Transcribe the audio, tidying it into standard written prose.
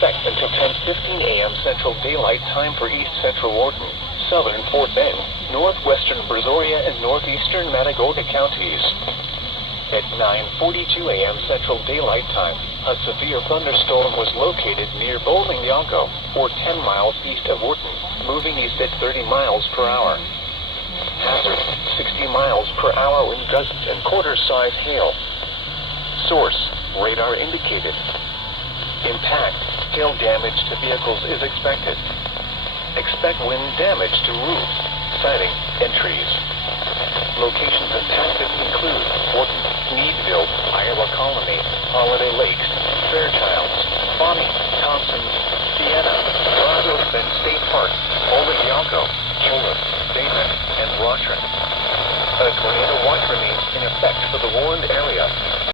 effect until 10:15 a.m. Central Daylight Time for East Central Wharton, Southern Fort Bend, Northwestern Brazoria, and Northeastern Matagorda counties. At 9:42 a.m. Central Daylight Time, a severe thunderstorm was located near Bowling Yago, or 10 miles east of Wharton, moving east at 30 miles per hour. Hazard, 60 miles per hour wind gusts and quarter-size hail. Source, radar indicated. Impact, hail damage to vehicles is expected. Expect wind damage to roofs, siding, and trees. Locations impacted include Wharton, Meadville, Iowa Colony, Holiday Lakes, Fairchilds, Bonnie, Thompsons, Sienna, Brazos Bend State Park, Bowling Yago, Euler, Damon, and Rochron. A tornado watch remains in effect for the warned area.